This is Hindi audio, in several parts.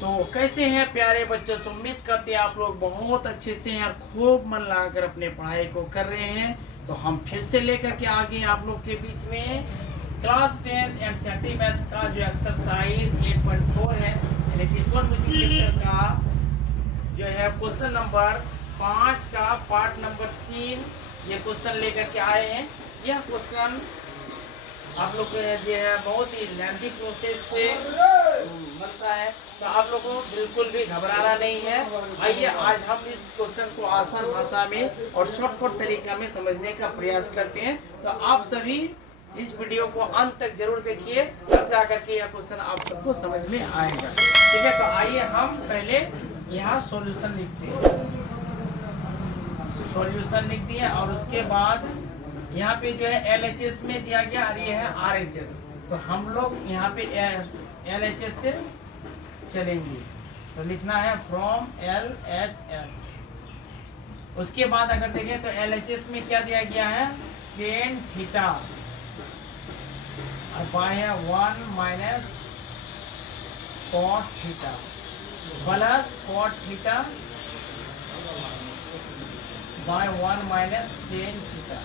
तो कैसे हैं प्यारे बच्चों, उम्मीद करते हैं आप लोग बहुत अच्छे से हैं और खूब मन लगाकर अपने पढ़ाई को कर रहे हैं। तो हम फिर से लेकर के आ गए आप लोग के बीच में क्लास 10 एनसीईआरटी मैथ्स का जो एक्सरसाइज 8.4 है, यानी त्रिकोणमिति चैप्टर का जो है क्वेश्चन नंबर 5 का पार्ट नंबर 3 ये क्वेश्चन लेकर के आए हैं। यह क्वेश्चन आप लोग को जो है बहुत ही लेंथी प्रोसेस से बनता है, तो आप लोगों को बिल्कुल भी घबराना नहीं है। आइए आज हम इस क्वेश्चन को आसान भाषा में और शॉर्टकट तरीका में समझने का प्रयास करते हैं। तो आप सभी इस वीडियो को अंत तक जरूर देखिए, तब जाकर के यह क्वेश्चन आप सबको समझ में आएगा। ठीक है, तो आइए हम पहले यहाँ सॉल्यूशन लिखते हैं। सॉल्यूशन लिख दिए और उसके बाद यहाँ पे जो है LHS में दिया गया और ये है RHS, तो हम लोग यहाँ पे LHS से चलेंगे। तो लिखना है फ्रॉम LHS। उसके बाद अगर देखें तो LHS में क्या दिया गया है, tan थीटा और बाय है 1 minus cot theta plus cot theta by 1 minus tan theta.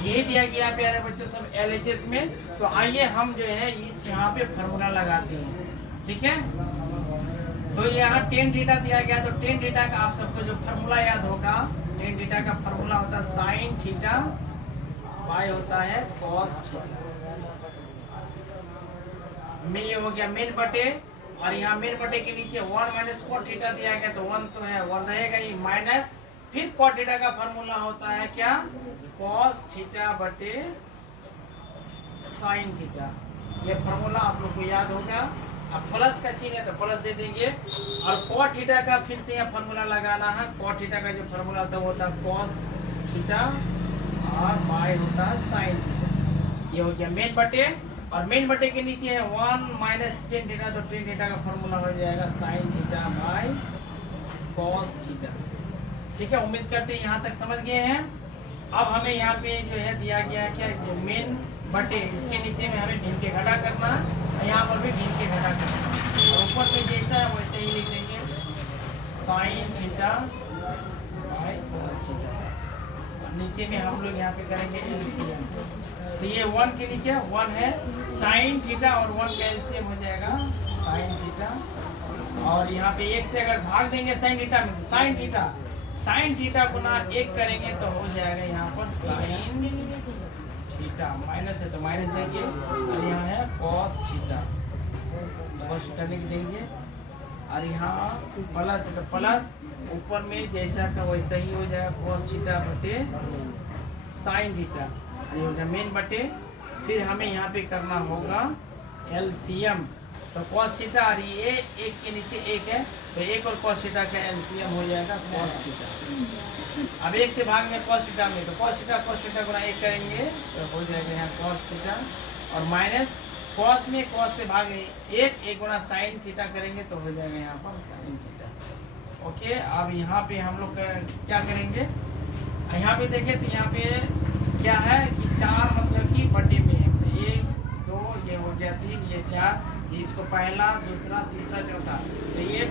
यही दिया गया प्यारे बच्चों सब LHS में। तो आइए हम जो है इस यहाँ पे फार्मूला लगाते हैं। ठीक है, तो यहाँ tan थीटा दिया गया, तो tan थीटा का आप सबको जो फार्मूला याद होगा, tan थीटा का फार्मूला होता है sin थीटा बाय होता है cos थीटा। में ये हो गया मेन बटे, और यहाँ मेन बटे के नीचे 1 माइनस cot थीटा दिया गया, तो 1 तो है 1 रहेगा ही, माइनस फिर cot थीटा का फार्मूला होता है क्या, cos थीटा बटे sin थीटा। ये फार्मूला आप लोग को याद होगा। अब प्लस का चिन्ह है तो प्लस दे देंगे, और cot थीटा का फिर से यहाँ फार्मूला लगाना है। cot थीटा का जो फार्मूला होता है वो होता है cos थीटा और बाय होता है sin थीटा। ये हो गया मेन बटे, और मेन बटे के नीचे है 1 माइनस tan थीटा, तो tan थीटा का फार्मूला हो जाएगा sin theta by cos theta. ठीक है, उम्मीद करते हैं यहाँ तक समझ गए हैं। अब हमें यहाँ पे जो है दिया गया है क्या, जो मेन बटे इसके नीचे में हमें भिन्न के घटा करना है, यहाँ पर भी भिन्न के घटा करना है, और ऊपर में जैसा है वैसे ही लिख देंगे sin theta by cos theta. नीचे में हम लोग यहाँ पे करेंगे LCM। तो ये 1 के नीचे 1 है sin थीटा और 1 का LCM हो जाएगा sin थीटा, और यहाँ पे 1 से अगर भाग देंगे sin थीटा में, sin थीटा गुना 1 करेंगे तो हो जाएगा यहाँ पर sin थीटा, माइनस है तो माइनस देंगे, और यहाँ है cos थीटा, cos थीटा लिख देंगे, और यहाँ प्लस है तो प्लस, ऊपर में जैसा का वैसा ही हो जाएगा cos थीटा बटे sin थीटा, ये हो गया मेन बटे। फिर हमें यहाँ पे करना होगा LCM, तो cos थीटा और ये 1 के नीचे 1 है, तो 1 और cos थीटा का LCM हो जाएगा cos थीटा। अब 1 से भाग में cos थीटा में, तो cos थीटा गुना 1 करेंगे तो हो जाएगा यहाँ cos थीटा, और माइनस cos में cos से भाग 1 गुना sin थीटा करेंगे तो हो जाएगा यहाँ पर sin थीटा। ओके, अब यहाँ पे हम लोग क्या करेंगे, यहाँ पे देखें तो यहाँ पे क्या है कि 4 मतलब कि बटे में है, 1 2 ये हो गया 3 ये 4, इसको पहला दूसरा तीसरा चौथा, तो ये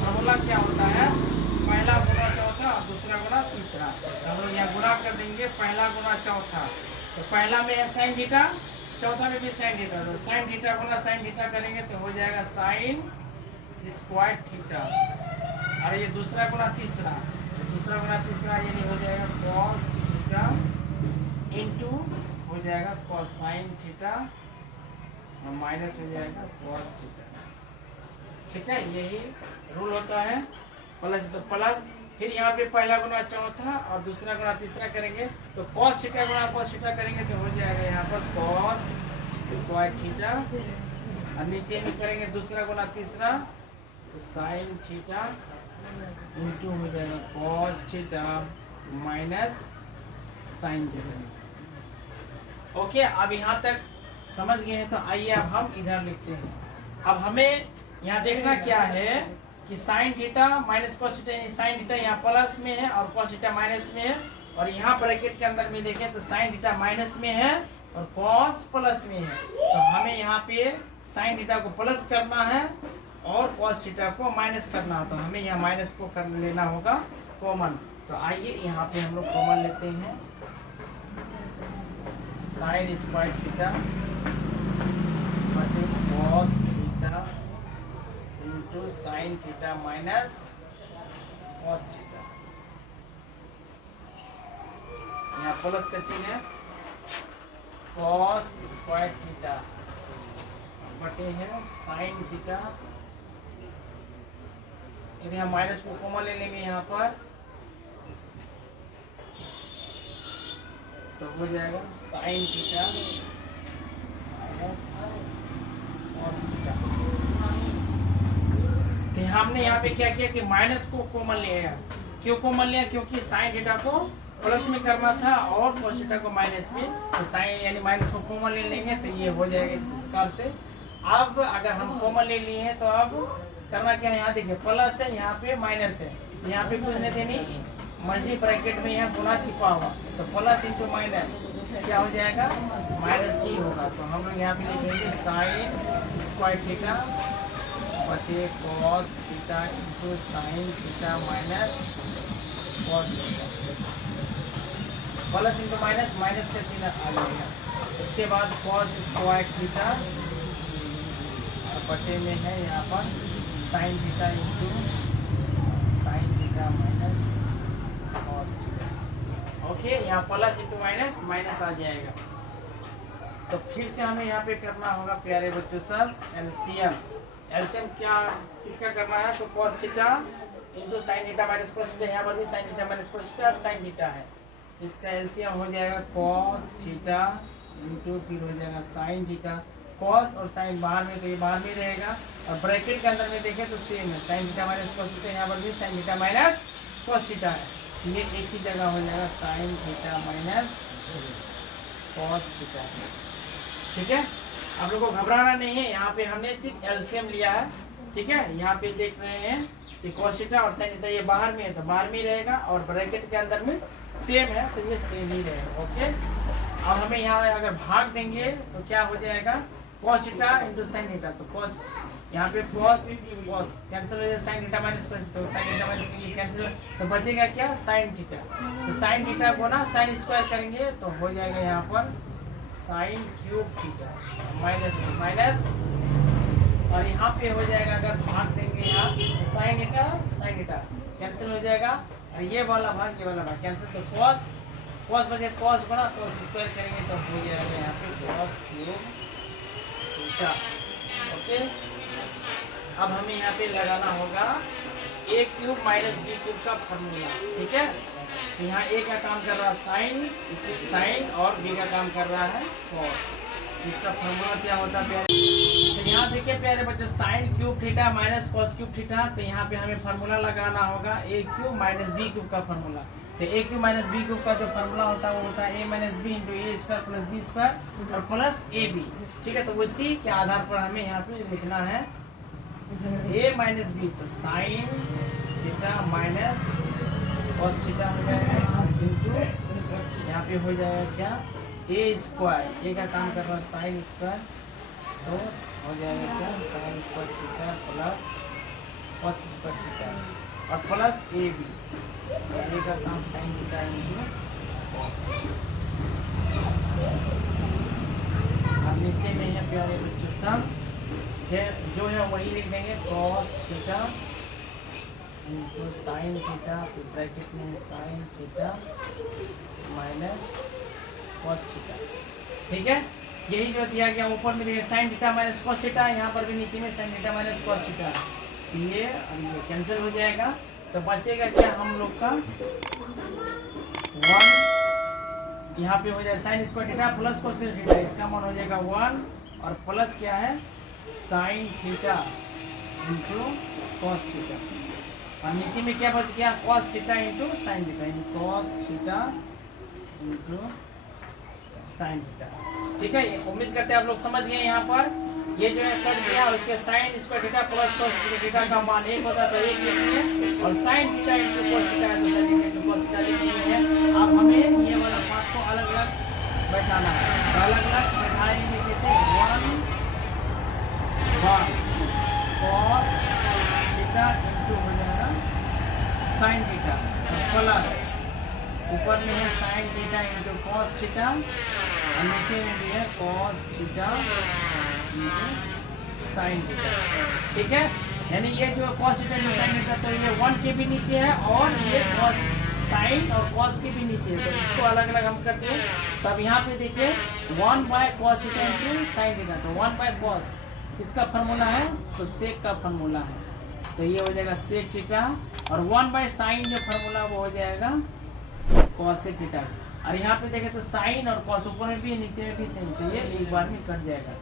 फार्मूला क्या होता है, पहला गुना चौथा और दूसरा गुना तीसरा। हम लोग यहाँ गुना कर देंगे, पहला गुना चौथा, तो पहला में है sin थीटा, चौथा में भी sin थीटा, तो sin थीटा गुना sin थीटा करेंगे तो हो जाएगा sin स्क्वायर थीटा, और ये दूसरा गुना तीसरा, तो दूसरा गुना तीसरा यानी हो जाएगा cos थीटा इंटू हो जाएगा cosine थीटा और माइनस हो जाएगा cos थीटा। ठीक है, यही रूल होता है। प्लस तो प्लस, फिर यहाँ पे पहला गुना चौथा और दूसरा गुना तीसरा करेंगे, तो cos थीटा गुना cos थीटा करेंगे तो हो जाएगा यहाँ पर cos स्क्वायर थीटा, और नीचे में करेंगे दूसरा गुना तीसरा तो sin थीटा इंटू हो जाएगा cos theta minus sin theta. Okay, अब यहाँ तक समझ गए हैं, तो आइए अब हम इधर लिखते हैं। अब हमें यहाँ देखना क्या है कि sin theta minus cos theta, यानी sin थीटा यहाँ प्लस में है और cos थीटा माइनस में है, और यहाँ ब्रैकेट के अंदर में देखें तो sin थीटा माइनस में है और cos प्लस में है, तो हमें यहाँ पे sin थीटा को प्लस करना है और cos थीटा को माइनस करना हो, तो हमें यहाँ माइनस को कर लेना होगा कॉमन। तो आइए यहाँ पे हम लोग कॉमन लेते हैं, साइन स्क्वायर थीटा बटे cos theta into sine theta minus cos theta. यहाँ प्लस का चिन्ह है, cos स्क्वायर थीटा बटे है साइन थीटा। यदि हम माइनस को कॉमन ले लेंगे यहाँ पर तो हो जाएगा sine theta minus cos theta. तो हमने यहाँ पे क्या किया कि माइनस को कॉमन लिया। क्यों कॉमन लिया? क्योंकि साइन थीटा को प्लस में करना था और cos थीटा को माइनस में, तो साइन यानी माइनस को कॉमन ले लेंगे तो ये हो जाएगा इस प्रकार से। अब अगर हम कॉमन ले लिए हैं तो अब करना क्या है, यहाँ देखिए प्लस है, यहाँ पे माइनस है, यहाँ पे कुछ नहीं देनी, मझली ब्रैकेट में यहाँ गुना छिपा हुआ, तो प्लस इंटू माइनस क्या हो जाएगा, माइनस ही होगा। तो हम लोग यहाँ पे लिखेंगे साइन स्क्वायर थीटा बटे cos theta into sine theta minus cos theta. Plus into minus, minus का चिन्ह आ जाएगा। इसके बाद cos स्क्वायर थीटा और बटे में है यहाँ पर sine theta into sine theta minus cos theta. Okay, यहाँ प्लस इंटू माइनस, माइनस आ जाएगा। तो फिर से हमें यहाँ पे करना होगा प्यारे बच्चों सब एलसीएम। एलसीएम क्या किसका करना है, तो cos theta into sine theta minus cos theta, यहाँ पर भी sine theta minus cos theta और साइन थीटा है। इसका एलसीएम हो जाएगा cos थीटा इंटू फिर हो जाएगा साइन थीटा। cos और साइन बाहर में, तो ये बाहर में रहेगा, और ब्रैकेट के अंदर में देखें तो सेम है, sine theta minus cos theta, यहाँ पर भी sine theta minus cos theta है। ये एक ही जगह हो जाएगा sine theta minus cos theta. ठीक है, आप लोगों को घबराना नहीं है, यहाँ पे हमने सिर्फ एलसीएम लिया है। ठीक है, यहाँ पे देख रहे हैं कि cos थीटा और साइन थीटा ये बाहर में है तो बाहर में रहेगा, और ब्रैकेट के अंदर में सेम है तो ये सेम ही रहेगा। ओके, अब हमें यहाँ अगर भाग देंगे तो क्या हो जाएगा, cos theta into sine theta, तो cos यहाँ पे cos कैंसिल हो जाएगा, साइन थीटा माइनस तो साइन थीटा माइनस ये कैंसिल, तो बचेगा क्या, साइन थीटा। तो साइन थीटा को ना साइन स्क्वायर करेंगे तो हो जाएगा यहाँ पर sign cube theta minus minus, और यहाँ पे हो जाएगा अगर भाग देंगे यहाँ तो साइन थीटा कैंसिल हो जाएगा, और ये वाला भाग ये वाला भाग कैंसिल, तो cos बचे cos बना तो स्क्वायर करेंगे तो हो जाएगा यहाँ पे cos क्यूब थीटा। ओके, अब हमें यहाँ पे लगाना होगा a cube minus b cube का फॉर्मूला। ठीक है, तो यहाँ a का काम कर रहा है साइन और b का काम कर रहा है cos। इसका फॉर्मूला क्या होता है प्यारे, तो यहाँ देखिए प्यारे बच्चे sine cube theta minus cos cube theta, तो यहाँ पे हमें फार्मूला लगाना होगा a cube minus b cube का फार्मूला। तो a cube minus b cube का जो फार्मूला होता है वो होता है a minus B into A square plus B square और प्लस ए बी। ठीक है, तो उसी के आधार पर हमें यहाँ पे लिखना है a माइनस बी, तो sine theta minus cos theta हो जाएगा इंटू यहाँ पे हो जाएगा क्या, ए स्क्वायर, ए का काम कर रहा है साइन स्क्वायर, तो हो जाएगा क्या, sine square theta plus cos square theta और प्लस ए बी, ए का काम साइन थीटा इंटू cos। अब नीचे में है प्यारे बच्चों सब जो है वही लिख देंगे cos theta into sine theta, फिर ब्रैकेट में sine theta minus cos theta. ठीक है, यही जो दिया गया ऊपर में देखिए sine theta minus cos theta, यहाँ पर भी नीचे में sine theta minus cos theta, ये और ये कैंसिल हो जाएगा, तो बचेगा क्या हम लोग का 1, यहाँ पे हो जाएगा sine square theta plus cos theta, इसका मान हो जाएगा 1 और प्लस क्या है sine theta into cos theta, और नीचे में क्या बच गया cos theta into sine theta, cos theta into sine theta. ठीक है, उम्मीद करते हैं आप लोग समझ गए। यहाँ पर ये जो है कट गया, उसके sine square theta plus cos theta का मान 1 होता है तो 1 लिख लिए, और sine theta into cos theta है तो sine theta into cos theta लिख लिए हैं। अब हमें ये वाला पार्ट को अलग अलग बैठाना है, तो अलग अलग बैठाएंगे कैसे, 1 1 कॉस थीटा इंटू हो जाएगा साइन थीटा प्लस ऊपर में है sine theta into cos theta और नीचे में भी है cos theta into sine theta. ठीक है, यानी ये जो cos theta into sine theta तो ये 1 के भी नीचे है और ये कॉस साइन और कॉस के भी नीचे है, तो इसको अलग अलग हम करते हैं। तब यहाँ पे देखिए 1 by cos theta into sine theta, तो 1 बाय कॉस किसका फार्मूला है, तो सेक का फार्मूला है, तो ये हो जाएगा सेक थीटा और 1 बाय साइन जो फार्मूला वो हो जाएगा कॉसेक थीटा। और यहाँ पे देखें तो साइन और कॉस ऊपर में भी नीचे में भी सेम, तो ये एक बार में कट जाएगा,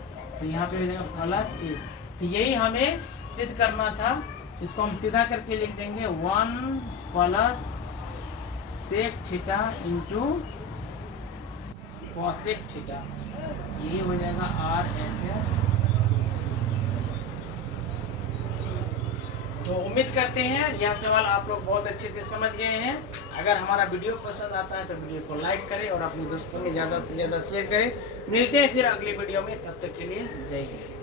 तो यहाँ पे हो जाएगा प्लस ए। तो यही हमें सिद्ध करना था, इसको हम सीधा करके लिख देंगे 1 plus sec theta into cosec theta, यही हो जाएगा RHS। तो उम्मीद करते हैं यह सवाल आप लोग बहुत अच्छे से समझ गए हैं। अगर हमारा वीडियो पसंद आता है तो वीडियो को लाइक करें और अपने दोस्तों में ज़्यादा से ज़्यादा शेयर करें। मिलते हैं फिर अगली वीडियो में, तब तक के लिए जय हिंद।